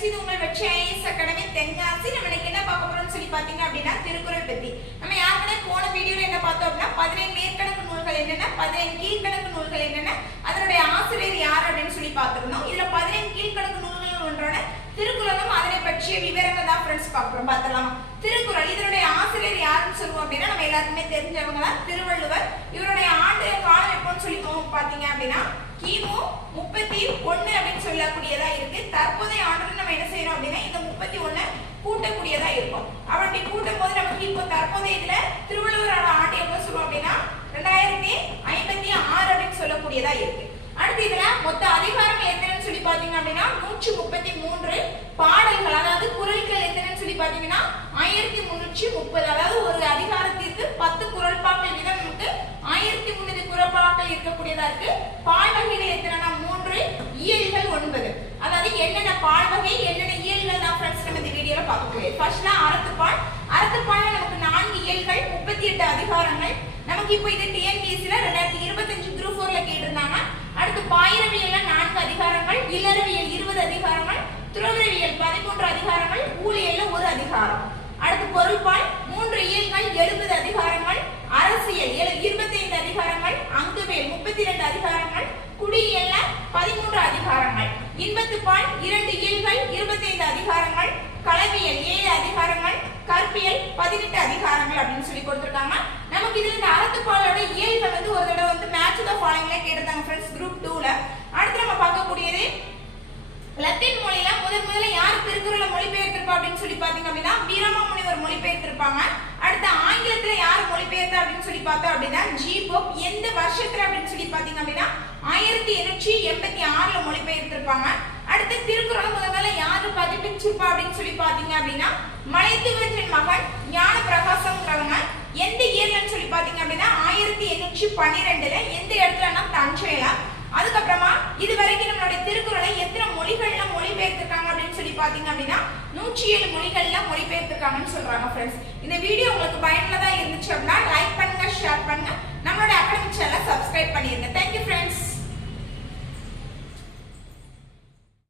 Friends, இது உங்கள் வெற்றி ஐஏஎஸ் அகாடமி தென்காசி. நம்ம இன்னைக்கு என்ன பார்க்க போறோம்னு சொல்லி பாத்தீங்க அப்படின்னா திருக்குறள் பத்தி. நம்ம யாருமே போன வீடியோல என்ன பார்த்தோம் அப்படின்னா 15 மேற்கணக்கு நூல்கள் என்னென்ன, 15 கீழ்கணக்கு நூல்கள் என்னென்ன, அதனுடைய ஆசிரியர் யார் அப்படின்னு சொல்லி பார்த்திருந்தோம். இதுல 15 கீழ்கணக்கு நூல்கள் ஒன்றான திருக்குறளும் அதனை பற்றிய விவரங்கள் தான் ஃப்ரெண்ட்ஸ் பார்க்கலாம். திருக்குறள் இதனுடைய ஆசிரியர் யாருன்னு சொல்லுவோம் அப்படின்னா நம்ம எல்லாருக்குமே தெரிஞ்சவங்க தான் திருவள்ளுவர். இவருடைய ஆண்டு காலம் எப்போன்னு சொல்லி பாத்தீங்க அப்படின்னா கிமு 31 அப்படின்னு சொல்லக்கூடியதா இருக்கு. தற்போதைய ஆண்டு நம்ம என்ன செய்யறோம் அப்படின்னா இந்த 31 கூட்டக்கூடியதா இருக்கும். அப்படி கூட்டும் போது நமக்கு இப்போ தற்போதைய இதுல திருவள்ளுவரோட ஆண்டு எவ்வளவு சொல்லுவோம் அப்படின்னா 2056 அப்படின்னு சொல்லக்கூடியதா இருக்கு. அடுத்து இதுல மொத்த அதிகாரங்கள் எத்தனைன்னு சொல்லி பாத்தீங்க அப்படின்னா 133 பாடல்கள், அதாவது குறள்கள் எத்தனைன்னு சொல்லி பாத்தீங்கன்னா 1330. அதாவது ஒரு அதிகாரத்திற்கு 10 குறள்பாக்கள் வீதம் நமக்கு 1330 குறள்பாக்கள் இருக்கக்கூடியதா இருக்கு. பால்வகைகள் எத்தனைனா 3, இயல்கள் 9. அதாவது என்னென்ன பால்வகை என்னென்ன இயல்கள் தான் ஃப்ரெண்ட்ஸ் நம்ம இந்த வீடியோல பார்க்க போறோம். ஃபர்ஸ்ட்ல அறத்துப்பால். அறத்துப்பால்ல நமக்கு 4 இயல்கள் 38 அதிகாரங்கள். நமக்கு இப்போ இது டிஎன்பிஎஸ்சில 2025 குரூப் 4ல கேட்டிருந்தாங்க. அடுத்து பாயிரவியல்ல 4 அதிகாரங்கள், இல்லறவியல் 20 அதிகாரங்கள், துறவரவியல் 13 அதிகாரங்கள், ஊழியல்ல 1 அதிகாரம். அடுத்து பொருள்பால் 3 இயல்கள் 70 அதிகாரங்கள், அரசியல் 25 அதிகாரங்கள், அங்குவியல் 32 அதிகாரங்கள், குடியியல்ல 13 அதிகாரங்கள், இன்பத்துப்பால் 2 இயல்கள் 25 அதிகாரங்கள், களவியல் 7 அதிகாரங்கள், கற்பியல் 18 அதிகாரங்கள் அப்படின்னு சொல்லி கொடுத்திருக்காங்க. நமக்கு இதுல இந்த அறத்துப்பாலோட இயல்கள் வந்து ஒரு தடவை வந்து மேட்ச் தி ஃபாலோயிங்ல கேட்டிருந்தாங்க ஃப்ரெண்ட்ஸ் குரூப் 2ல. அடுத்து நம்ம பார்க்க கூடியது லத்தீன் மொழியில முதல்ல யார் திருக்குறளை மொழிபெயர்த்திருப்பா அப்படின்னு சொல்லி பாத்தீங்க அப்படின்னா வீரமாமுனிவர் மொழிபெயர்த்திருப்பாங்க. அடுத்து ஆங்கிலத்துல யார் மொழிபெயர்த்தா அப்படின்னு சொல்லி பார்த்தோம் அப்படின்னா ஜி போப். எந்த வருஷத்துல அப்படின்னு சொல்லி பாத்தீங்க அப்படின்னா 1886ல மொழிபெயர்த்திருப்பாங்க. அடுத்து திருக்குறள் முதல்ல யாரு பதிப்பிச்சிருப்பா அப்படின்னு சொல்லி பாத்தீங்க அப்படின்னா மலைத்துவற்றின் மகன் ஞான பிரகாசம்ங்கிறவங்க. எந்த இயர்லன்னு சொல்லி பாத்தீங்க அப்படின்னா 1812ல. எந்த இடத்துலன்னா தஞ்சையில. அதுக்கப்புறமா இது வரைக்கும் நம்மளுடைய திருக்குறளை எத்தனை மொழிகள்ல மொழிபெயர்த்திருக்காங்க அப்படின்னு சொல்லி பாத்தீங்க அப்படின்னா 107 மொழிகள்ல மொழிபெயர்த்திருக்காங்கன்னு சொல்றாங்க ஃப்ரெண்ட்ஸ். இந்த வீடியோ உங்களுக்கு பயனுள்ளதா இருந்துச்சு அப்படின்னா லைக் பண்ணுங்க, ஷேர் பண்ணுங்க, நம்மளோட அகாடமி சேனலை சப்ஸ்கிரைப் பண்ணிருங்க.